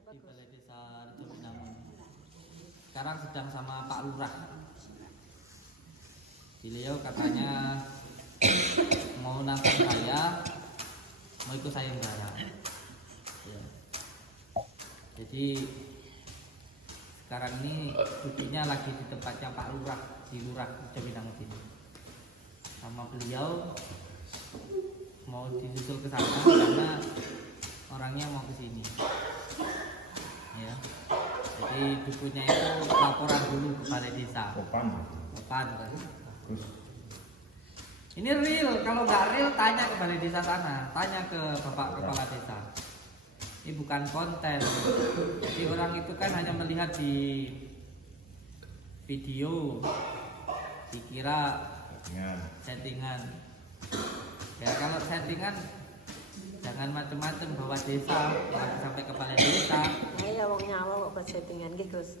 Iya, di bagus. Balai Desa Rejo Binangun. Sekarang sedang sama Pak Lurah. Beliau katanya mau nantang saya, mau ikut sayembara. Ya. Jadi sekarang ini duduknya lagi di tempatnya Pak Lurah di Lurah Rejo Binangun ini. Sama beliau mau disusul ke sana karena orangnya mau ke sini. Ya. Jadi dukunya itu laporan dulu ke balai desa. Opan kan? Terus Ini real, kalau nggak real tanya ke balai desa sana, tanya ke bapak kepala desa. Ini bukan konten. Jadi orang itu kan hanya melihat di video, dikira dengan settingan. Ya kalau settingan jangan macam-macam bawa desa, sampai ke balai desa. Ya wong nyawa kok pas settingan gitu, Gus.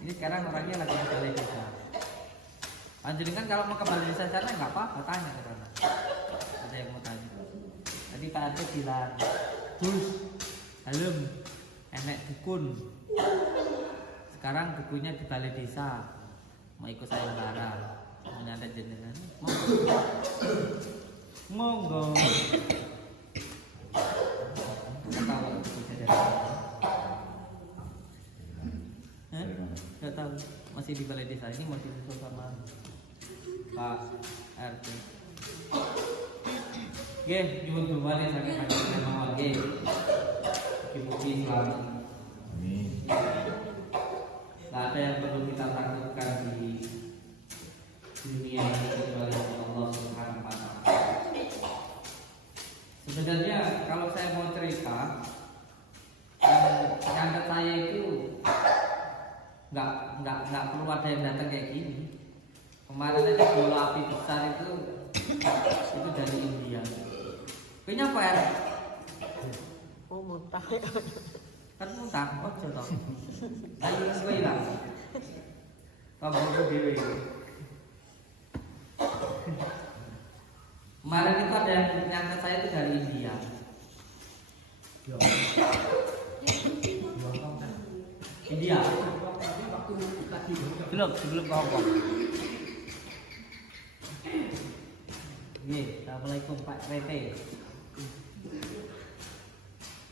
Ini sekarang orangnya lagi di balai desa. Panjenengan kalau mau ke balai desa sana nggak apa-apa, tanya ke sana. Ada yang mau tanya. Tadi Pak Arte bilang, Gus, halem, enek dukun. Sekarang dukunnya di balai desa, mau ikut sayembara, mau nyantet jenengan. Monggo. Nggak tahu kalau dukunnya dari mana. Hah? Nggak tahu, masih di balai desa ini mau disusul sama Pak RT. Oke, nyuwun kembali saking panjenengan mawon nggih. Mugi-mugi selamat. ini Tidak ada yang perlu kita takutkan di dunia ini kecuali Allah Subhanahu wa Ta'ala. Sebenarnya kalau saya mau cerita, nyantet saya itu nggak perlu ada yang datang kayak gini. Kemarin aja bola api besar itu dari India. Kayaknya apa ya? Oh, muntah. Kan muntah, ojo toh. Ayo gue hilang. Kamu dewe. Kemarin itu ada yang nyangka saya itu dari India. India. Sebelum kau apa? Assalamualaikum Pak Rete.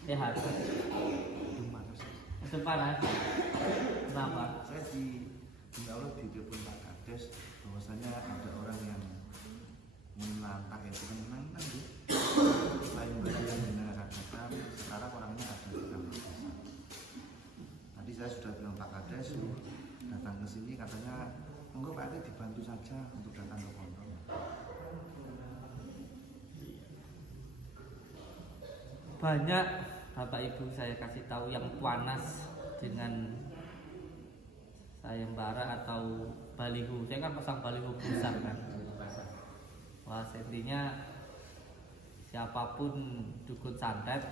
Sehat. Masih panas. Kenapa? Saya di awal di telepon Pak Kades bahwasanya ada orang yang menantang itu kan menantang ya. Selain yang dengan katakan sekarang orangnya ada di kantor desa. Tadi saya sudah bilang Pak Kades datang ke sini katanya monggo Pak Kades dibantu saja untuk datang ke pondok. Banyak Bapak Ibu saya kasih tahu yang panas dengan sayembara atau baliho. Saya kan pasang baliho besar kan. Wah, intinya siapapun dukun santet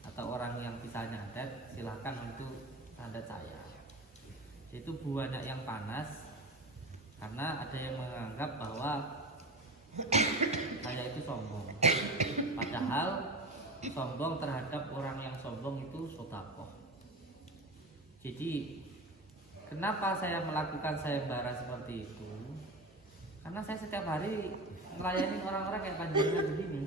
atau orang yang bisa nyantet silahkan untuk santet saya. Itu banyak yang panas karena ada yang menganggap bahwa saya itu sombong. Padahal sombong terhadap orang yang sombong itu sedekah. Jadi kenapa saya melakukan sayembara seperti itu? Karena saya setiap hari melayani orang-orang kayak panjenengan begini.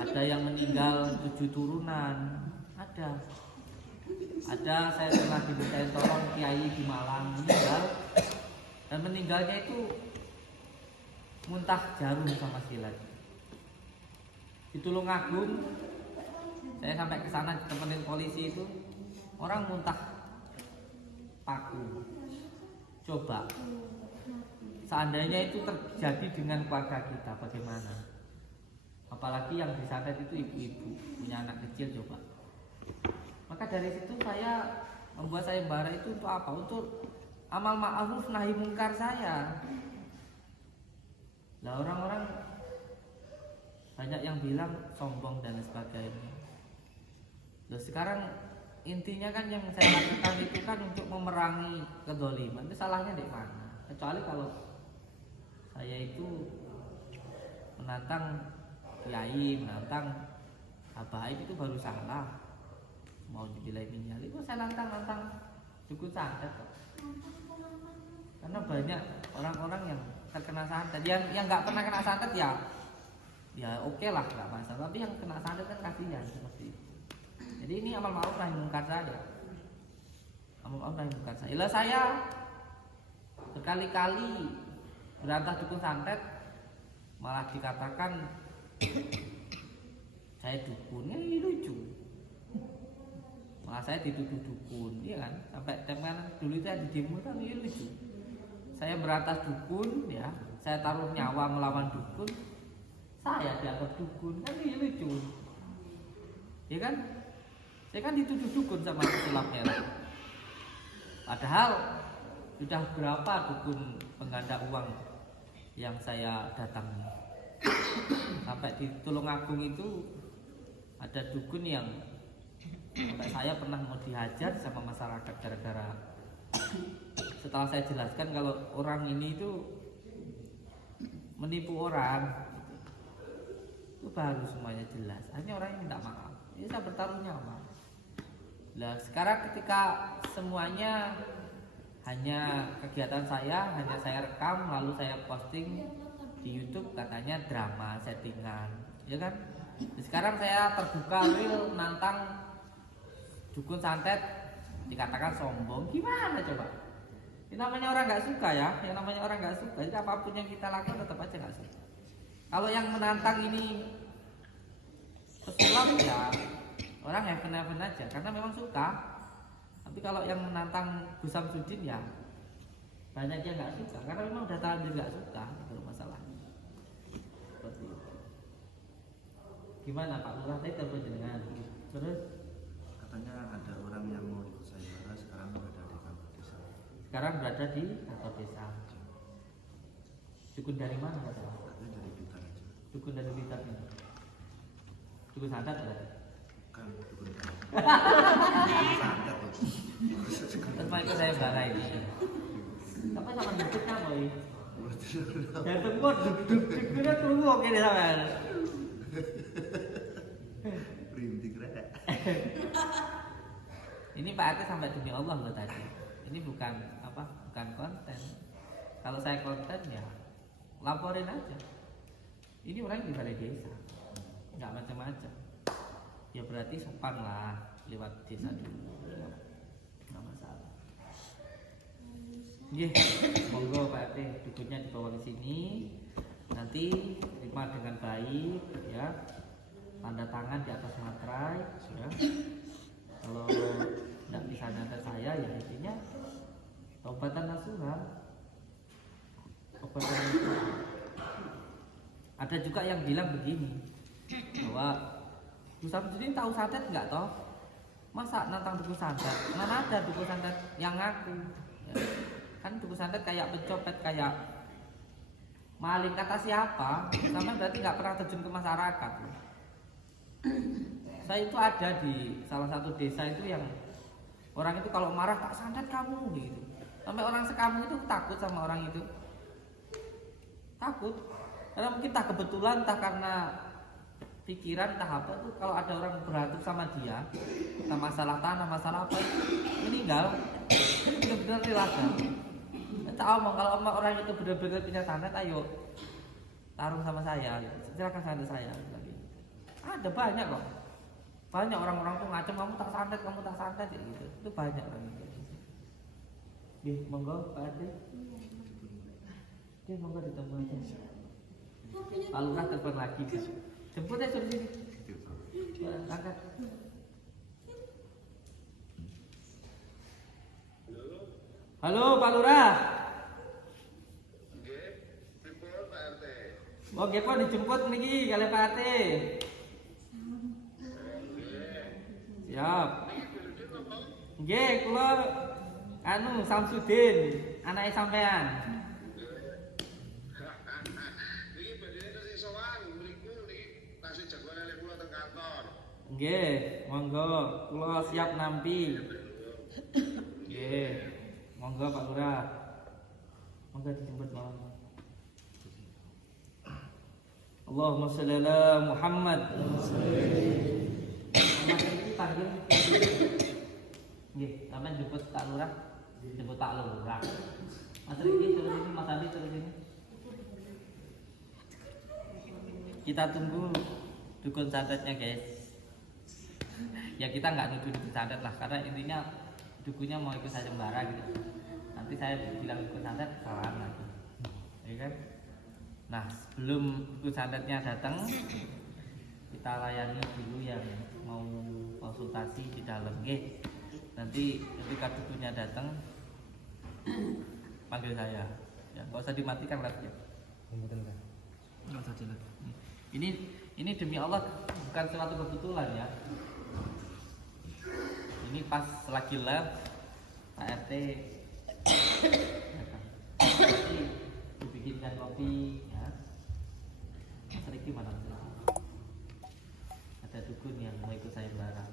Ada yang meninggal 7 turunan, ada saya pernah dimintain tolong kiai di Malang meninggal, dan meninggalnya itu muntah jarum sama silat. Di Tulungagung saya sampai ke sana ditemenin polisi itu, orang muntah paku. Coba seandainya itu terjadi dengan keluarga kita bagaimana? Apalagi yang disantet itu ibu-ibu punya anak kecil, coba. Maka dari situ saya membuat sayembara itu untuk apa? Untuk amal ma'ruf nahi mungkar saya. Lah orang-orang banyak yang bilang sombong dan sebagainya. Loh, sekarang intinya kan yang saya lakukan itu kan untuk memerangi kedzaliman. Itu salahnya di mana? Kecuali kalau saya itu menantang kiai, menantang habaib itu baru salah. mau dibilai minyak itu saya nantang dukun santet kok. Karena banyak orang-orang yang terkena santet, yang nggak pernah kena santet ya oke lah nggak masalah, tapi yang kena santet kan kasihan seperti itu. Jadi ini amal ma'ruf nahi mungkar saja. Amal ma'ruf nahi mungkar saja. Saya berkali-kali berantah dukun santet, malah dikatakan saya dukunnya ini lucu. Malah saya dituduh dukun, iya kan? Sampai teman dulu itu di demo kan ini lucu. Saya berantas dukun, ya, saya taruh nyawa melawan dukun, saya dianggap dukun, kan ini lucu, ya kan? Saya kan dituduh dukun sama sulap merah. Padahal sudah berapa dukun pengganda uang yang saya datangi. Sampai di Tulungagung itu ada dukun yang sampai saya pernah mau dihajar sama masyarakat gara-gara setelah saya jelaskan kalau orang ini itu menipu orang, itu baru semuanya jelas. Hanya orang yang minta maaf, ini saya bertaruh nyawa. Nah sekarang ketika semuanya hanya kegiatan saya, hanya saya rekam lalu saya posting di YouTube, katanya drama settingan, ya kan? Sekarang saya terbuka real nantang dukun santet, dikatakan sombong, gimana coba? Yang namanya orang nggak suka ya, yang namanya orang nggak suka, jadi apapun yang kita lakukan tetap aja nggak suka. Kalau yang menantang ini pesulap ya orang heaven aja, karena memang suka. Tapi kalau yang menantang Gus Samsudin ya banyak yang nggak suka, karena memang udah terlanjur nggak suka, itu masalahnya. Seperti itu. Gimana Pak Lurah tadi telepon jenengan? Terus Katanya ada orang yang mau ikut sayembara sekarang berada di kantor desa. sekarang berada di kantor desa. Dukun dari mana katanya? Katanya dari Blitar aja. Dukun dari Blitar ini. Dukun santet berarti. Bukan dukun santet. Terus itu saya bara ini. Apa sama dukutnya boy? Jantung kok duk-duk-duknya tunggu oke deh sampean. Perintik rek. Ini Pak Ate sampai demi Allah loh tadi. Ini bukan konten. Kalau saya konten ya laporin aja. Ini orang di balai desa, nggak macam-macam. Ya berarti sopan lah lewat desa dulu, nggak masalah. Iya, monggo Pak Ate, dukunnya dibawa ke sini. Nanti terima dengan baik, ya. Tanda tangan di atas materai, ya. Kalau tidak bisa nyantet saya, ya intinya obatan nasuhan. Obatan nasuhan. Ada juga yang bilang begini, bahwa Gus Samsudin tahu santet nggak toh? Masa nantang dukun santet? Mana ada dukun santet yang ngaku? Ya. Kan dukun santet kayak pencopet, kayak maling, kata siapa? Sama berarti nggak pernah terjun ke masyarakat. Saya itu ada di salah satu desa itu yang orang itu kalau marah tak santet kamu gitu. Sampai orang sekampung itu takut sama orang itu. Takut. Karena mungkin tak kebetulan, tak karena pikiran, tak apa tuh kalau ada orang berantem sama dia, tak masalah tanah, masalah apa, meninggal, benar-benar dilakukan. Tak omong kalau orang itu benar-benar punya santet, ayo tarung sama saya, silakan santet saya. Ada banyak kok, banyak orang-orang tuh ngacem kamu tak santet ya gitu, itu banyak orang itu. Monggo Pak Ade, monggo ditemu aja. Pak Lurah telepon lagi, jemput ya suruh sini. Angkat. Halo Pak Lurah. Oke Pak, dijemput niki kali Pak Ate. Siap. Nggih, kula anu Samsudin, anake sampean. Niki bedene tesih sowan mriku niki tasih jagoan elek kula teng kantor. Nggih, monggo kula siap nampi. Nggih. Monggo Pak Lurah. Monggo dijemput mawon. Allahumma shalli ala Muhammad. Muhammad ini panggil Nggih, sampean jemput Pak Lurah, jemput Pak Lurah. Mas Riki turun sini, Mas Adi turun sini. Kita tunggu dukun santetnya guys. Ya kita nggak nuduh dukun santet lah, karena intinya dukunnya mau ikut sayembara gitu. Nanti saya bilang dukun santet kesalahan lagi, ya kan? Nah sebelum dukun santetnya datang, kita layani dulu yang mau konsultasi di dalam, guys. Nanti ketika dukunnya datang, panggil saya. Ya, nggak usah dimatikan laptopnya. Nggak usah jelas. Ini demi Allah bukan suatu kebetulan ya. Ini pas lagi live Pak RT datang. Jadi dibikinkan kopi ya. Mas Riki mana Mas Riki? Ada dukun yang mau ikut sayembara.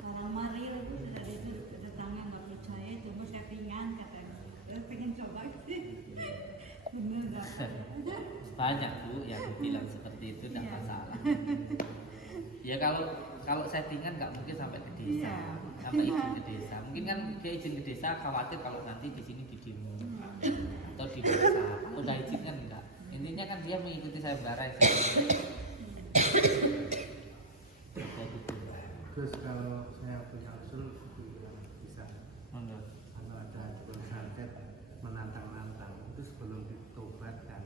Orang mari itu dari itu datangnya nggak percaya, coba settingan katanya. Pengen coba sih. Bener nggak? Banyak Bu yang bilang seperti itu, tidak Iya. masalah. Ya kalau settingan nggak mungkin sampai ke desa, Iya. sampai izin ke desa. Mungkin kan dia izin ke desa khawatir kalau nanti di sini di demo atau di desa. Udah izin kan enggak. Intinya kan dia mengikuti sayembara itu. Terus kalau saya punya usul bisa Monggo. kalau ada dukun santet menantang-nantang itu sebelum ditobatkan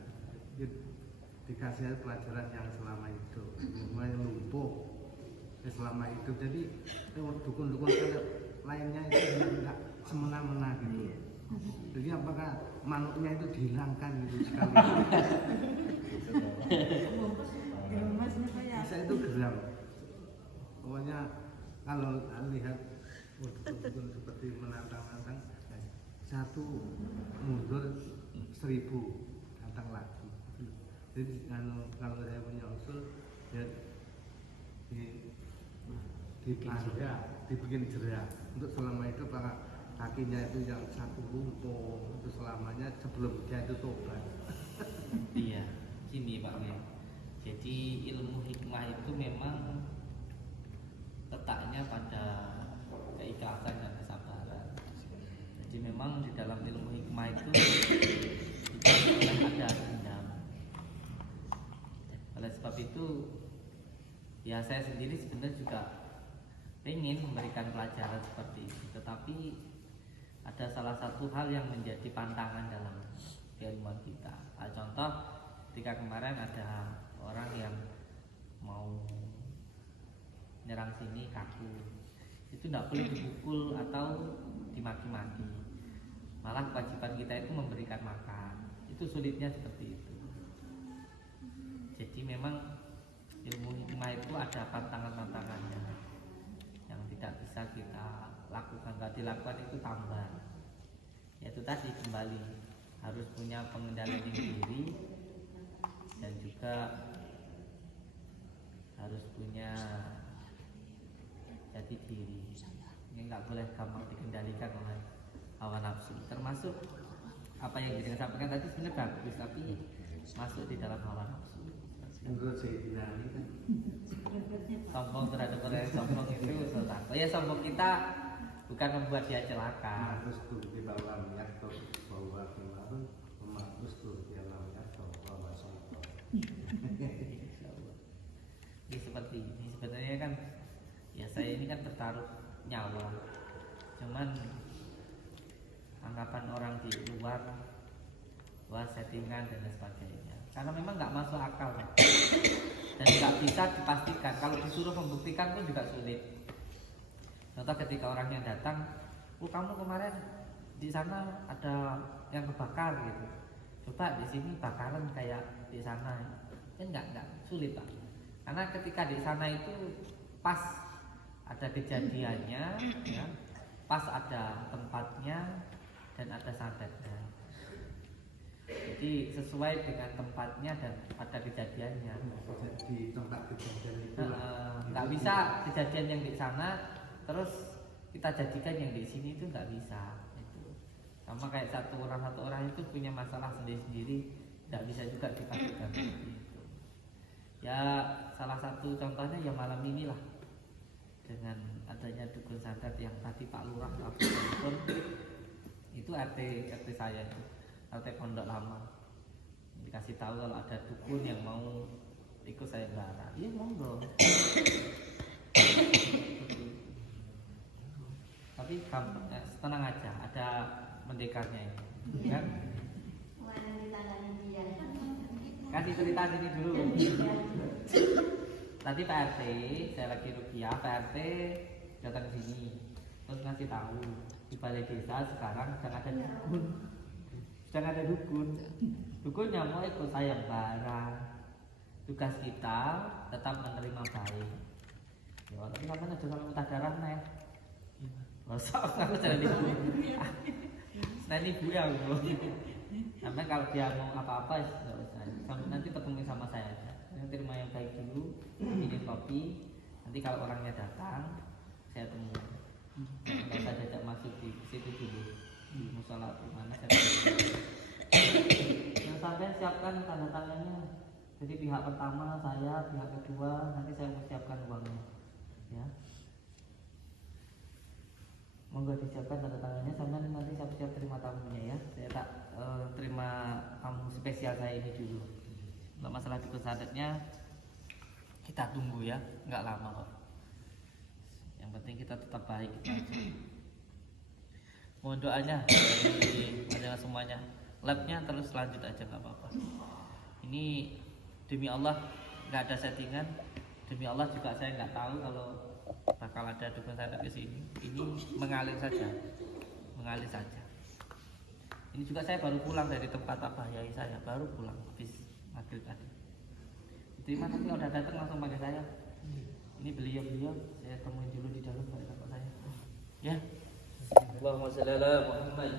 dikasih pelajaran yang selama itu mulai lumpuh selama itu, jadi dukun-dukun santet lainnya itu tidak semena-mena gitu. Jadi apakah manuknya itu dihilangkan gitu sekali? Gemasnya kayak Bisa itu geram. Pokoknya kalau lihat dukun seperti menantang-nantang, satu mundur 1000 datang lagi. Jadi kalau saya punya usul ya dibikin jerah untuk selama itu para kakinya itu yang satu lumpuh itu selamanya sebelum dia itu tobat. Iya, gini Pak ya. Jadi ilmu hikmah itu memang letaknya pada keikhlasan dan kesabaran. Jadi memang di dalam ilmu hikmah itu tidak ada dendam. Oleh sebab itu, ya saya sendiri sebenarnya juga ingin memberikan pelajaran seperti itu. Tetapi ada salah satu hal yang menjadi pantangan dalam keilmuan kita. Contoh, ketika kemarin ada orang yang mau nyerang sini kaku, itu tidak boleh dipukul atau dimaki-maki. Malah kewajiban kita itu memberikan makan. Itu sulitnya seperti itu. Jadi memang ilmu hikmah itu ada pantangan-pantangannya yang tidak bisa kita lakukan. Kalau dilakukan itu tambah. Yaitu tadi kembali harus punya pengendalian diri dan juga harus punya jati diri. Ini nggak boleh gampang dikendalikan oleh hawa nafsu. Termasuk apa yang disampaikan tadi sebenarnya bagus, tapi masuk di dalam hawa nafsu. Menurut saya ini kan Sombong terhadap orang yang sombong itu sesuatu. Ya sombong kita bukan membuat dia celaka. terus tuh kita lam yakto bahwa kemarin terus tuh dia lam yakto bahwa sombong. Ini seperti ini sebenarnya kan ya saya ini kan bertaruh nyawa. Cuman anggapan orang di luar wah settingan dan lain sebagainya. Karena memang nggak masuk akal Pak. Dan nggak bisa dipastikan. Kalau disuruh membuktikan pun juga sulit. Contoh ketika orang yang datang, kamu kemarin di sana ada yang kebakar gitu. Coba di sini bakaran kayak di sana, kan nggak sulit Pak. Karena ketika di sana itu pas ada kejadiannya, ya, pas ada tempatnya dan ada santetnya. Jadi sesuai dengan tempatnya dan pada kejadiannya. Di tempat kejadian itu Nggak bisa kejadian yang di sana terus kita jadikan yang di sini, itu nggak bisa. Itu sama kayak satu orang itu punya masalah sendiri-sendiri, nggak bisa juga dipastikan seperti itu. Ya salah satu contohnya ya malam inilah dengan adanya dukun santet yang tadi Pak Lurah laporkan itu RT saya itu RT Pondok Lama, dikasih tahu kalau ada dukun yang mau ikut sayembara. Iya monggo. Tapi tenang aja, ada mendekarnya ini kan. Mana ditangani dia. Kasih cerita sini dulu. Tadi Pak RT, saya lagi rukiah, Pak RT datang ke sini, terus ngasih tahu di balai desa sekarang sedang ada dukun, dukunnya mau ikut sayembara. Tugas kita tetap menerima baik. Ya, tapi kapan ada kalau muntah darah nih? Masa aku jadi ibu. Nah ibu ya aku. Sampai kalau dia mau apa-apa, nggak usah. Nanti ketemu sama saya aja. Yang terima yang baik dulu, minum kopi. Nanti kalau orangnya datang, saya temui. Kalau saya ajak masuk di situ dulu, di musola mana saya. Yang sampai siapkan tanda tangannya. Jadi pihak pertama saya, pihak kedua nanti saya siapkan uangnya, ya. Monggo disiapkan tanda tangannya, sampai nanti siap-siap terima tamunya ya. Saya tak terima tamu spesial saya ini dulu. Untuk masalah dukun santetnya kita tunggu ya, nggak lama kok. Yang penting kita tetap baik kita aja. Mohon doanya dari masyarakat semuanya. Labnya terus lanjut aja nggak apa-apa. Ini demi Allah nggak ada settingan. Demi Allah juga saya nggak tahu kalau bakal ada dukun santet ke sini. Ini mengalir saja, mengalir saja. Ini juga saya baru pulang dari tempat Pak Yai saya, baru pulang habis maghrib tadi. Terima nanti kalau udah datang langsung panggil saya. Ini beliau saya temuin dulu di dalam bapak saya. Ya. Allahumma shalli ala Muhammad.